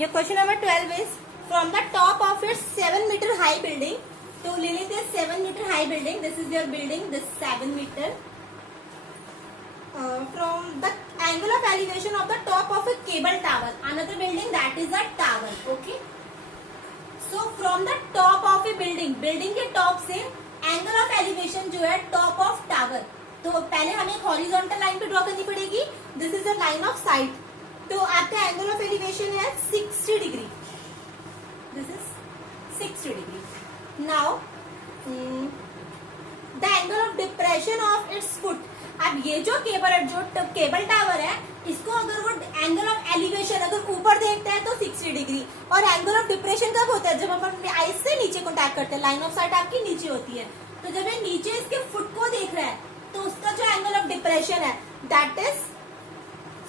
ये question number 12 is from the top of its 7 metre high building, तो ले लेते हैं 7 metre high building, this is your building, दिस 7 metre, from the angle of elevation of the top of a cable tower, another building that is a tower, okay. So from the top of a building, building के top से angle of elevation जो है top of tower, तो पहले हमें एक horizontal line पे draw करनी पड़ेगी, this is a line of sight, तो आपका angle of elevation है 60 degree, this is 60 degree. Now the angle of depression of its foot, अब ये जो केबल टावर है, इसको अगर वो एंगल ऑफ एलिवेशन अगर ऊपर देखते हैं तो 60 डिग्री, और एंगल ऑफ डिप्रेशन कब होता है, जब हम अपने आइज से नीचे कॉन्टैक्ट करते हैं, लाइन ऑफ साइट आपकी नीचे होती है, तो जब ये नीचे इसके फुट को देख रहा है तो उसका जो एंगल ऑफ डिप्रेशन है दैट इज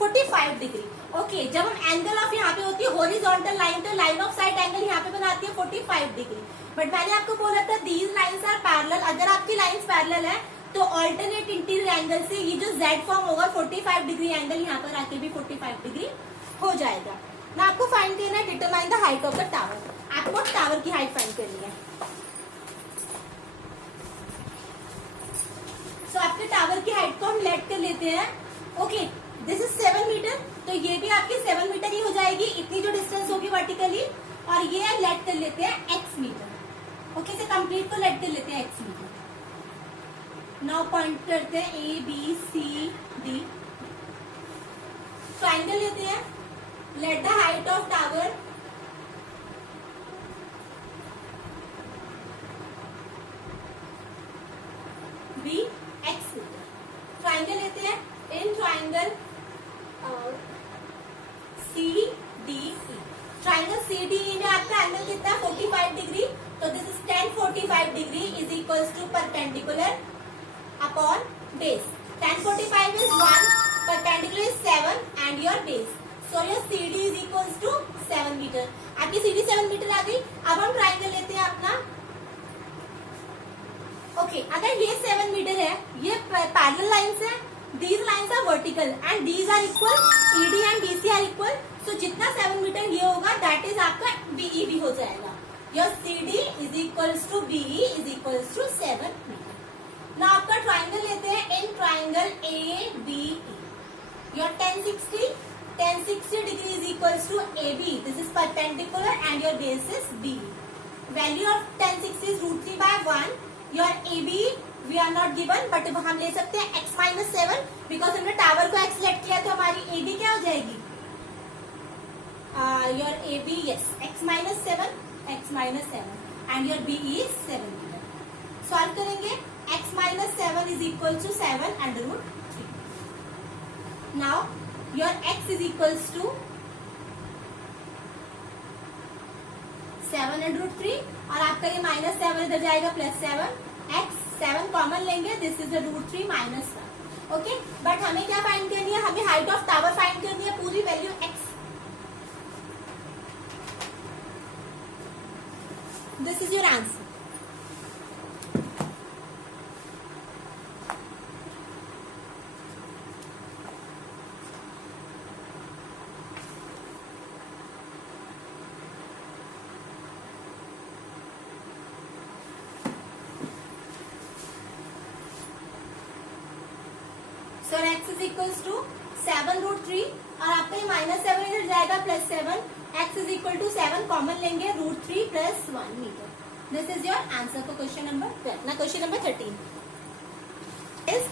45 डिग्री. ओके, जब हम एंगल ऑफ यहाँ पे होती है हॉरिजॉन्टल लाइन, तो लाइन ऑफ साइट एंगल यहाँ पे बनाती है 45 डिग्री. बट मैंने आपको बोला था दीज लाइंस आर पैरेलल, अगर आपकी लाइंस पैरेलल है तो ऑल्टरनेट इंटीरियर एंगल से ये जो Z फॉर्म होगा 45 डिग्री एंगल यहाँ पर आके भी 45 डिग्री हो जाएगा. ना आपको फाइंड करना है determine the height of the tower, आपको टावर की हाइट फाइंड करनी है. सो आपके टावर की हाइट को हम लेट कर लेते हैं. ओके, दिस इज 7 मीटर, तो ये भी आपकी 7 मीटर ही हो जाएगी, इतनी जो डिस्टेंस होगी वर्टिकली, और ये लेट कर लेते हैं x मीटर. ओके, से कंप्लीट को लेट कर लेते हैं x मीटर. नाउ पॉइंट करते हैं A B C D, triangle लेते हैं, let the height of tower be x metre. Triangle लेते हैं, in triangle C D E, triangle C D E में आपका एंगल कितना है 45 डिग्री, तो this is tan 45 degree is equals to perpendicular upon base. Tan 45 is 1, perpendicular is 7 and your base. So your CD is equals to 7 meter. आपकी CD 7 metre आ गई. अब हम triangle लेते हैं अपना. ओके, अगर ये 7 मीटर है, ये पैरेलल लाइंस है, these lines are vertical and these are equal, ED and BC are equal. So जितना 7 मीटर ये होगा that is आपका BE हो जाएगा. Your CD is equals to BE is equals to 7 metre. ना आपका ट्राइंगल लेते हैं, in triangle A B E, your 1060 degree is equals to A B, this is perpendicular and your base is B. Value of 1060 is √3/1. Your A B we are not given, but हम ले सकते हैं x-7, because हमने tower को x select किया, तो हमारी A B क्या हो जाएगी, your A B yes x-7 and your B is 7 metre. Solve करेंगे, x-7 is equal to 7 under root 3. Now your x is equals to 7 under root 3, और आपका ये -7 इधर जाएगा +7, x 7 कॉमन लेंगे, दिस इज √3 -1. ओके, बट हमें क्या find करनी है, हमें हाइट ऑफ टावर फाइंड करनी है, पूरी value x. This is your answer. So x is equals to 7 √3, और आपका ये -7 इधर जाएगा +7, x is equal to 7 common लेंगे, √3 + 1 metre. This is your answer for question number 12. ना क्वेश्चन नंबर 13 is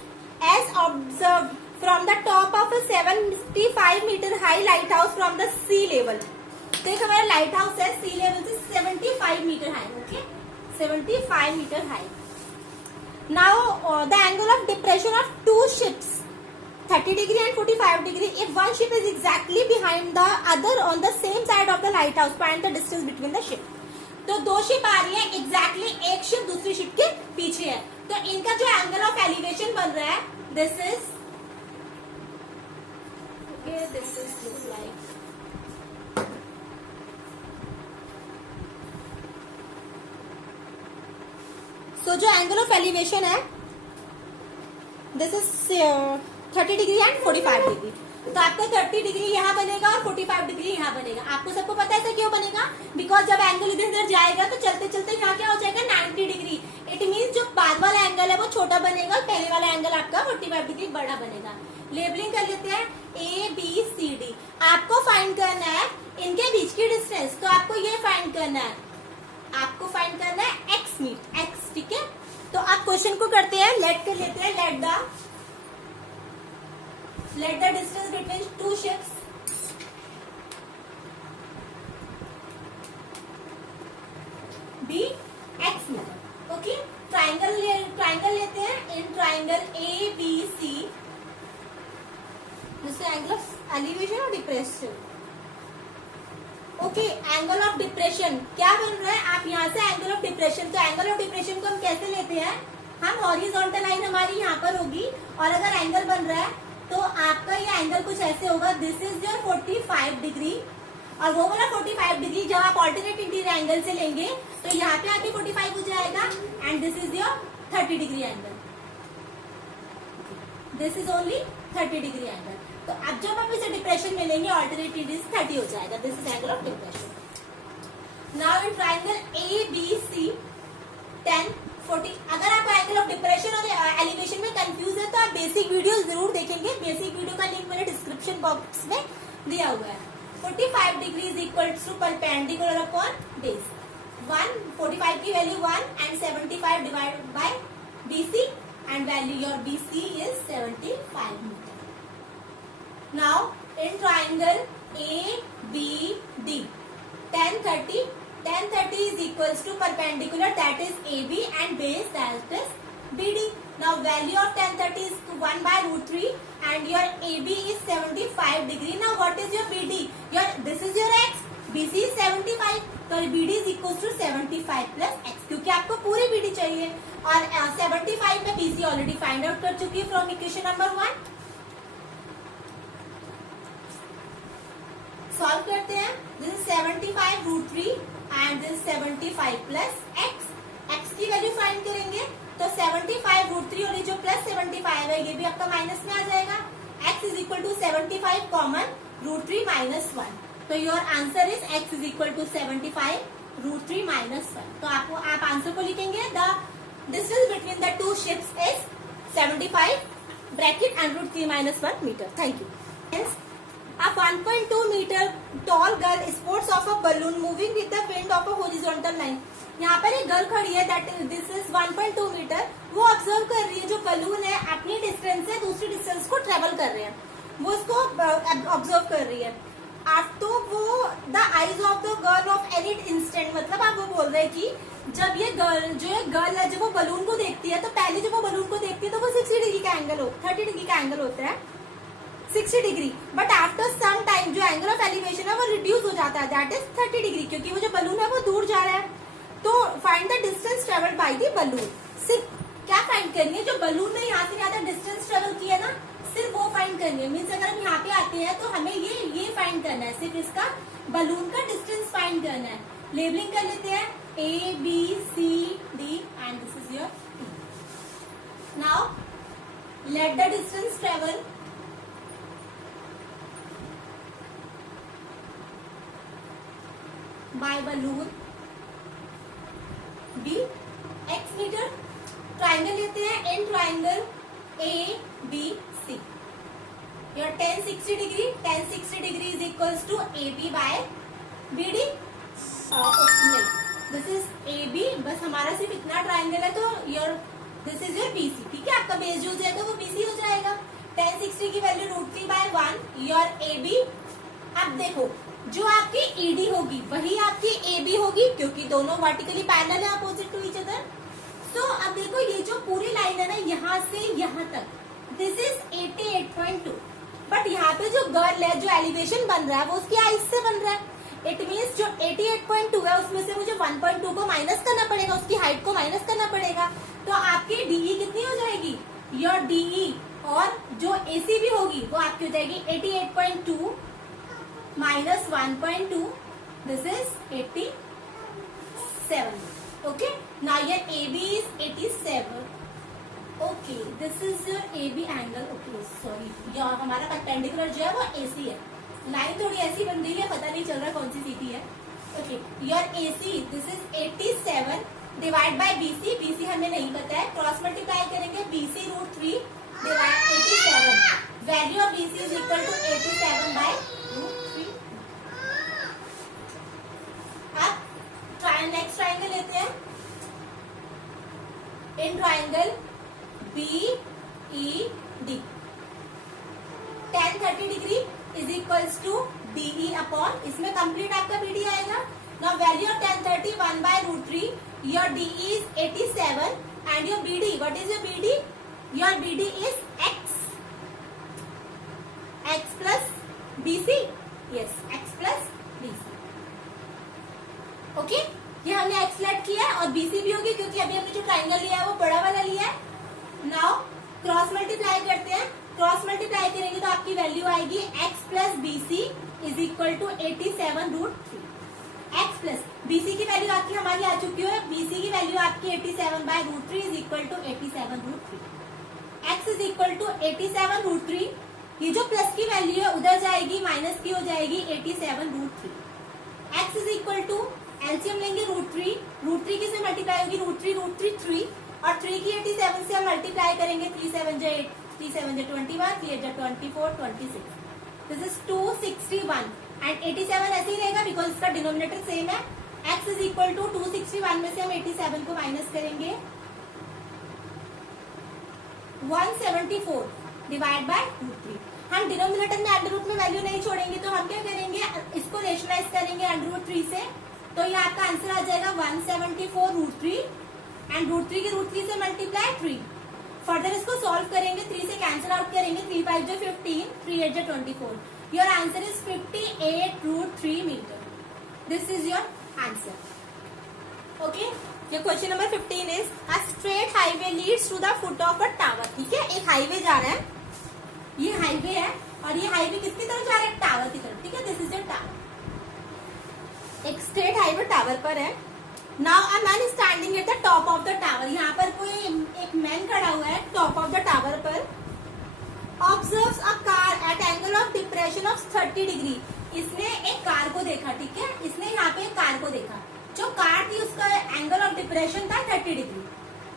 as observed from the top of a 75 metre high lighthouse from the sea level. तो एक हमारा लाइट हाउस है सी level से 75 metre high. Okay, 75 metre high. Now the angle of depression of two ships 30 degree and 45 degree. If one ship is exactly behind the other on the same side of the lighthouse, find the distance between the ship. तो दो ship आ रही है, exactly एक ship दूसरी ship के पीछे है, तो इनका जो एंगल ऑफ एलिवेशन बन रहा है दिस इज लाइक सो जो एंगल ऑफ एलिवेशन है this is 30 degree and 45 degree. तो आपका 30 डिग्री यहाँ बनेगा और 45 डिग्री यहाँ बनेगा। आपको सबको पता है ऐसा क्यों बनेगा? बिकॉज जब एंगल इधर उधर जाएगा तो चलते चलते यहाँ क्या हो जाएगा 90 डिग्री। इट मीन्स जो बाद वाला एंगल है वो छोटा बनेगा और पहले वाला एंगल आपका 45 डिग्री बड़ा बनेगा। लेबलिंग कर लेते हैं ए बी सी डी। आपको फाइंड करना है इनके बीच की डिस्टेंस, तो आपको ये फाइंड करना है, आपको फाइंड करना है एक्स मीट एक्स, ठीक है। तो आप क्वेश्चन को करते हैं, लेट कर लेते हैं, let the distance between two ships be x meter. Okay, triangle लेते हैं। In triangle A B C, this angle of elevation और depression. Okay, angle of depression क्या बन रहा है? आप यहाँ से एंगल ऑफ डिप्रेशन, तो एंगल ऑफ डिप्रेशन को हम कैसे लेते हैं? हम हॉरिजॉन्टल लाइन हमारी यहाँ पर होगी और अगर एंगल बन रहा है तो आपका ये एंगल कुछ ऐसे होगा, दिस इज योर 45 डिग्री, और वो वाला 45 डिग्री जब आप ऑल्टरनेट इंटीरियर एंगल से लेंगे तो यहाँ पे आके 45 हो जाएगा, and this is your 30 degree angle, this is only 30 degree angle. तो अब जब आप इसे डिप्रेशन में लेंगे ऑल्टरनेट इंटीरियर 30 हो जाएगा, this is angle of depression. Now in triangle A B C 10 40। अगर आप एंगल ऑफ डिप्रेशन और एलिवेशन में कंफ्यूज है तो आप बेसिक वीडियो जरूर देखेंगे, बेसिक वीडियो का लिंक मैंने डिस्क्रिप्शन बॉक्स में दिया हुआ है। 45 degree is equal to perpendicular upon base 1, 45 की value 1 and 75 divided by BC and value your BC is 75 metre. Now in triangle ABD 1030 is equals to perpendicular, that is AB, and base, that is BD. Now value of 1030 is 1 by root 3 and your AB is 75 degree. Now what is your BD? This is your X, BC is 75, तो BD is equals to 75 plus X, क्योंकि आपको पूरी BD चाहिए और 75 में BC already find out कर चुकी है फ्रॉम इक्वेशन नंबर 1। सॉल्व करते हैं। This is 75 root 3 and this 75 plus x. X की वैल्यू फाइंड करेंगे तो 75 रूट 3 और ये जो प्लस 75 है ये भी आपका माइनस में आ जाएगा। X is equal to 75 common root 3 minus 1, तो your answer is x is equal to 75 root 3 minus 1। तो आप आंसर को लिखेंगे the distance between the two ships is 75 bracket and root 3 minus 1 metre. Thank you. A 1.2 meter tall girl sports of a balloon moving with the wind of a horizontal line. यहाँ पर एक girl खड़ी है, that this is 1.2 metre. वो observe कर रही है जो बलून है अपनी डिस्टेंस से दूसरी डिस्टेंस को ट्रेवल कर रहे हैं, वो उसको ऑब्जर्व कर रही है। आप तो वो the eyes of the girl of any instant, मतलब आप वो बोल रहे हैं कि जब ये गर्ल है जब वो बलून को देखती है तो पहले जब वो बलून को देखती है तो वो 60 डिग्री का एंगल 30 डिग्री का एंगल होता है 60 degree, but after some time जो एंगल ऑफ एलिवेशन है वो रिड्यूस हो जाता है, दैट इज 30 डिग्री, क्योंकि वो जो बलून है वो दूर जा रहा है। तो find the distance travelled by the balloon. सिर्फ क्या फाइंड करनी है? जो बलून ने यहाँ से ज्यादा डिस्टेंस ट्रेवल किया ना, सिर्फ वो फाइंड करनी है। मीन्स अगर हम यहाँ पे आते हैं तो हमें ये फाइंड करना है, सिर्फ इसका बलून का डिस्टेंस फाइंड करना है। लेबलिंग कर लेते हैं A B C D and this is your E। Now let the distance travel by balloon B x metre. Triangle लेते हैं in triangle A B C। Your 1060 degree 1060 degree is equals to AB by BD। नहीं, this is AB, बस हमारा सिर्फ इतना triangle है तो your this is your BC, ठीक है। आपका बेस जो हो जाएगा वो BC हो जाएगा। 1060 की value root 3 by 1 your AB। अब देखो जो आपकी ED होगी वही आपकी AB होगी, क्योंकि दोनों वर्टिकली पैरेलल है अपोजिट टू ईच अदर। तो अब देखो ये जो पूरी लाइन है ना यहाँ से यहाँ तक, दिस इज 88.2, बट यहाँ पे जो गर्ल है जो एलिवेशन बन रहा है वो उसकी आइज से बन रहा है। इट मीन्स जो 88.2 है उसमें से मुझे 1.2 को माइनस करना पड़ेगा, उसकी हाइट को माइनस करना पड़ेगा। तो आपकी DE कितनी हो जाएगी? योर DE और जो AC भी होगी वो आपकी हो जाएगी 88.2 minus 1.2, this is 87. Okay, now your AB is 87. Okay, this is your AB angle. Okay, sorry, यहाँ हमारा परपेंडिकुलर जो है वो AC है। लाइन थोड़ी ऐसी बन रही है, पता नहीं your AC this is 87 divide by BC, BC हमें नहीं पता है, क्रॉस मल्टीप्लाई करेंगे BC root 3 divide 87, value of BC is equal to 87 by root 3। अब नेक्स्ट ट्राइंगल लेते हैं। In triangle BED tan 30 degree is equals to DE upon, इसमें complete आपका BD आएगा। Now value of tan 30 1 by root 3, your DE is 87 and your BD, what is your BD? Your BD is x plus BC, yes x plus BC। Okay, ये हमने x late किया है और BC भी होगी क्योंकि अभी हमने जो ट्राइंगल लिया है वो बड़ा वाला लिया है। नाउ क्रॉस मल्टीप्लाई करते हैं, क्रॉस मल्टीप्लाई करेंगे तो आपकी वैल्यू आएगी x plus BC is equal to 87 root 3। x plus BC की वैल्यू आपकी हमारी आ चुकी है, BC की वैल्यू आपकी 87 by root 3 is equal to 87 root 3। x is equal to 87 root 3, ये जो प्लस की वैल्यू है उधर जाएगी, माइनस की हो जाएगी 87 root 3। x is equal to LCM लेंगे रूट 3 किससे मल्टीप्लाई होगी, रूट 3 3 और 3 की 87 से हम मल्टीप्लाई करेंगे, 3 7 जा 8, 3 7 जा 21, 3 8 जा 24, 26, दिस इज 261 एंड 87 ऐसे ही रहेगा बिकॉज इसका डिनोमिनेटर सेम है। x इज इक्वल टू 261 में से हम 87 को माइनस करेंगे, 174 डिवाइड बाय रूट 3। हम डिनोमिनेटर में अंडर रूट में वैल्यू नहीं छोड़ेंगे तो हम क्या करेंगे, इसको रेशनलाइज करेंगे अंडर रूट 3 से, तो ये आपका आंसर आ जाएगा 174 रूट 3 एंड रूट 3 के रूट 3 से मल्टीप्लाई 3। फर्दर इसको सॉल्व करेंगे, 3 से कैंसिल आउट करेंगे, 3 5 जो 15, 3 8 जो 24। Your answer is 58 root 3 meter. This is your answer. Okay, ये question number 15 is a straight highway leads to the foot of a tower. ठीक है, एक हाईवे जा रहा है, ये हाईवे है और ये हाईवे किसकी तरफ जा रहा है, टावर की तरफ। ठीक है, दिस इज योर टावर, एक स्ट्रेट हाईवे टावर पर है। Now a man standing at the top of the tower, यहाँ पर कोई एक मैन खड़ा हुआ है टॉप ऑफ द टावर पर। Observes a car eight angle of depression of 30 degree, इसने एक कार को देखा। ठीक है, इसने यहाँ पे एक कार को देखा, जो कार थी उसका एंगल ऑफ डिप्रेशन था 30 degree.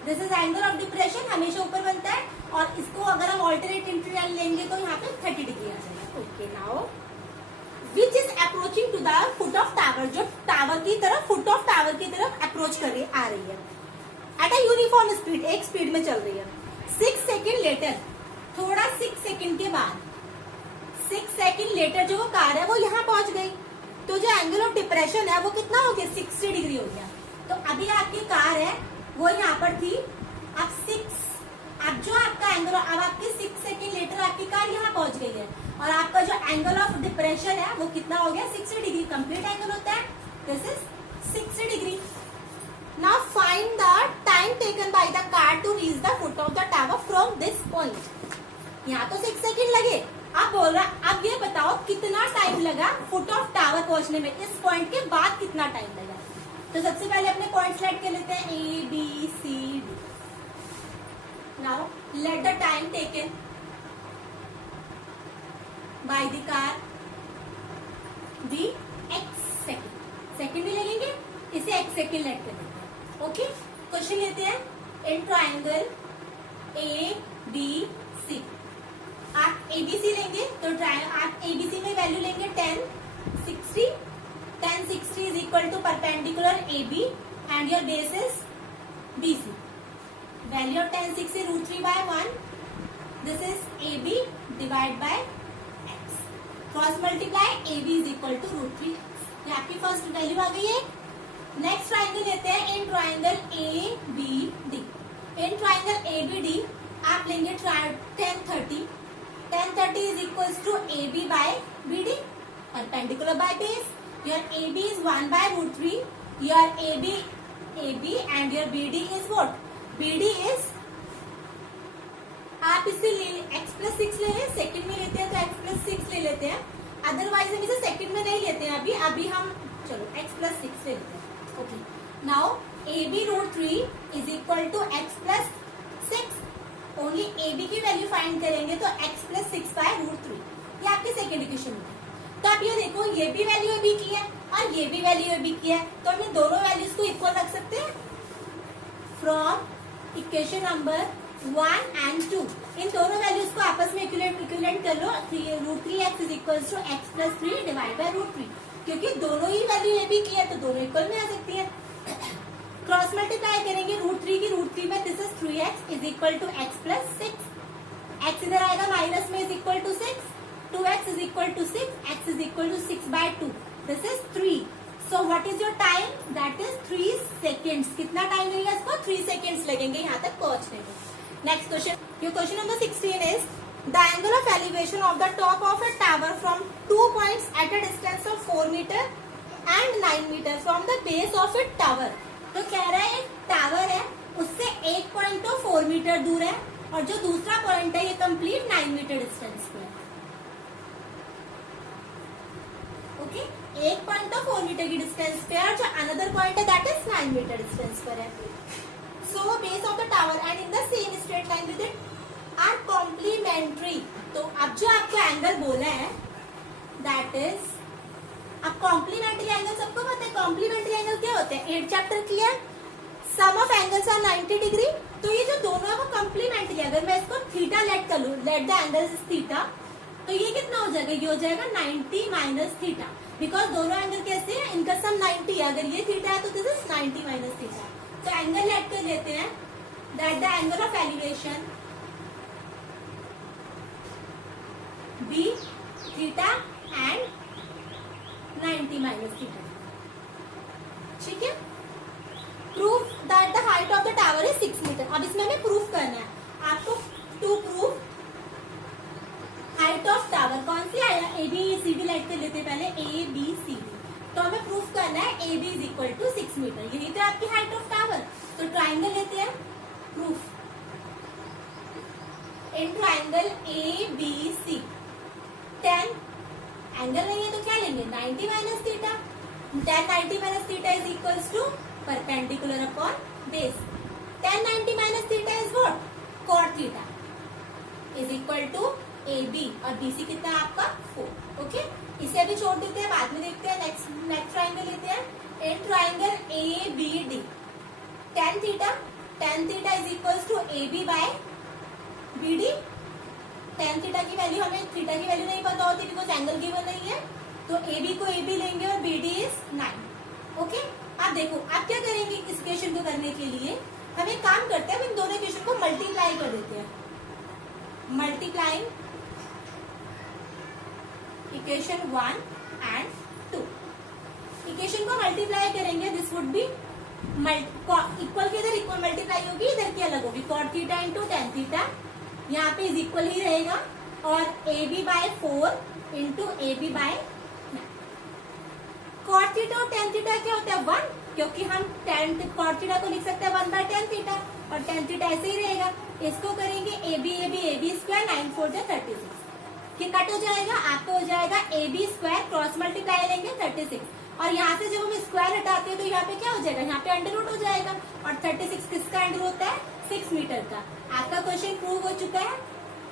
This is angle of depression, हमेशा ऊपर बनता है और इसको अगर हम ऑल्टरनेट इंटीरियर लेंगे तो यहाँ पे 30 डिग्री आ जाएगा। Okay, now which is approaching to the foot of tower, जो टावर की तरफ, फुट ऑफ टावर की तरफ अप्रोच कर रही आ रही है एट अ यूनिफॉर्म स्पीड, एक स्पीड में चल रही है। 6 सेकेंड लेटर, थोड़ा 6 सेकेंड के बाद, 6 सेकेंड लेटर जो वो कार है वो यहाँ पहुंच गई, तो जो एंगल ऑफ डिप्रेशन है वो कितना हो गया, 60 डिग्री हो गया। तो अभी आपकी कार है वो यहाँ पर थी, अब जो आपका एंगल, अब आपकी 6 सेकेंड लेटर आपकी कार यहाँ पहुंच गई है और आपका जो एंगल ऑफ डिप्रेशन है वो कितना हो गया, 60 डिग्री। कंप्लीट एंगल होता है, this is 60 degree. Now find the time taken by the car to reach the foot of the tower from this point. यहाँ तो 6 सेकेंड लगे, अब बोल रहा अब ये बताओ कितना टाइम लगा फुट ऑफ टावर पहुंचने में, इस पॉइंट के बाद कितना टाइम लगा। तो सबसे पहले अपने पॉइंट सेलेक्ट कर लेते हैं, ABCD। Now let the time taken by the car be x second, second भी लगेंगे, इसे x सेकेंड लेट कर देते हैं। ओके, क्वेश्चन लेते हैं। इन ट्राइंगल ABC, आप ABC लेंगे तो आप ABC में वैल्यू लेंगे 10 60 is equal to perpendicular AB and your base is BC. Value of 10 60 root 3 by 1. This is AB divided by x. Cross multiply AB is equal to root 3x. ये आपकी first value आ गई है। Next triangle लेते हैं, in triangle ABD। In triangle ABD आप लेंगे 10 30 is equals to AB by BD, perpendicular by base. Your AB is 1 by root 3. Your AB and your BD is what? BD is, आप इसे x plus 6 ले लें, second में लेते हैं तो x plus 6 ले लेते हैं, अदरवाइज हम इसे सेकंड में नहीं लेते हैं। अभी हम चलो x plus 6 ले लेते हैं। Okay, now AB root 3 is equal to x plus 6। Only AB की वैल्यू फाइंड करेंगे तो x plus 6 by root 3, ये आपकी सेकेंड इक्वेशन होगी। तो आप ये देखो, ये भी वैल्यू ए बी की है और ये भी वैल्यू ए बी की है, तो हम इन दोनों वैल्यूज को इक्वल रख सकते हैं। फ्रॉम इक्वेशन नंबर 1 and 2, इन दोनों वैल्यूज को आपस में इक्विवेलेंट कर लो। √3x is equal to x plus 3 divide by √3, क्योंकि दोनों ही वैल्यू ए बी की है तो दोनों इक्वल में आ सकती है। क्रॉस मल्टीप्लाई करेंगे √3 की √3 में, this is 3x is equal to x plus 6, x इधर आएगा माइनस में, is equal to 6, 2x is equal to 6, x is equal to 6/2, this is 3। So what is your time? That is 3 seconds. कितना time लगेगा इसको? 3 seconds लगेंगे यहाँ तक पहुंचने में। Next question, your question number 16 is the angle of elevation of the top of a tower from 2 points at a distance of 4 metre and 9 metre from the base of a tower. तो कह रहा है एक tower है, उससे एक point तो 4 metre दूर है और जो दूसरा पॉइंट है ये कंप्लीट 9 मीटर डिस्टेंस पे है। ओके, एक पॉइंट तो 4 मीटर की डिस्टेंस पे है और जो अनदर पॉइंट है दैट इज 9 मीटर डिस्टेंस पर है। So base of the tower and in the same straight line with it are complementary. तो अब जो आपको एंगल बोला है दैट इज, अब कॉम्प्लीमेंट्री एंगल सबको पता है। कॉम्प्लीमेंट्री एंगल क्या होते हैं? 8 chapter clear. Sum of angles are 90 degree. तो ये जो दोनों है वो कॉम्प्लीमेंट्री, अगर मैं इसको थीटा लेट कर लूं, let the angle is theta, तो ये कितना हो जाएगा? ये हो जाएगा 90 माइनस थीटा, बिकॉज दोनों एंगल कैसे है? इनका सम 90 है। अगर ये थीटा है तो दिस इज 90 माइनस थीटा। तो एंगल लेट कर लेते हैं that the angle of elevation be theta and 90 minus theta. ठीक है, proof that the height of the tower is 6 metre. अब इसमें हमें प्रूफ करना है आपको। To proof height of tower, कौन सी आया? ए बी सी डी लाइट कर लेते हैं पहले, ए बी सी डी। तो हमें प्रूफ करना है A B is equal to 6 metre, यही तो आपकी हाइट ऑफ टावर। तो ट्राइंगल लेते हैं, proof in triangle A B C 10, angle नहीं है तो क्या लेंगे? 90 minus theta. 10 90 minus theta is equal to perpendicular upon base. 10 90 minus theta is what? Cot theta is equal to A B, और B C कितना है आपका? 4। ओके, इसे अभी छोड़ देते हैं, बाद में देखते हैं। नेक्स्ट ट्राइंगल लेते हैं, in triangle A B D. tan theta is equal to A B by B D. tan theta की वैल्यू, हमें थीटा की वैल्यू नहीं पता होती बिकॉज एंगल गिवन नहीं है, तो ए बी को ए बी लेंगे और बी डी इज 9। ओके, अब देखो आप क्या करेंगे इस इक्वेशन को करने के लिए, हम एक काम करते हैं, हम इन दोनों इक्वेशन को मल्टीप्लाई कर देते हैं। मल्टीप्लाइंग इक्वेशन 1 एंड 2, इक्वेशन को मल्टीप्लाई करेंगे, दिस वुड बी इक्वल के इधर इक्वल मल्टीप्लाई होगी, इधर की अलग होगी। Cot theta into tan theta, यहाँ पे इज इक्वल ही रहेगा, और A B by 4 into A B by 9। Cot theta और टेन थीटा क्या होता है? 1, क्योंकि हम कॉट थीटा को लिख सकते हैं 1/10 थीटा, और टेन थीटा ऐसे ही रहेगा। इसको करेंगे ए बी स्क्वायर, 9 4 36, ये कट हो जाएगा, आपको हो जाएगा A B square, cross multiply लेंगे 36, और यहाँ से जब हम स्क्वायर हटाते हैं तो यहाँ पे क्या हो जाएगा? यहाँ पे अंडर रूट हो जाएगा, और 36 किसका अंडर होता है? 6 मीटर का। आपका क्वेश्चन प्रूव हो चुका है,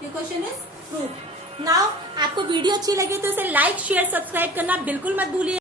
ये क्वेश्चन इज प्रूव। नाउ आपको वीडियो अच्छी लगी तो इसे लाइक शेयर सब्सक्राइब करना बिल्कुल मत भूलिए।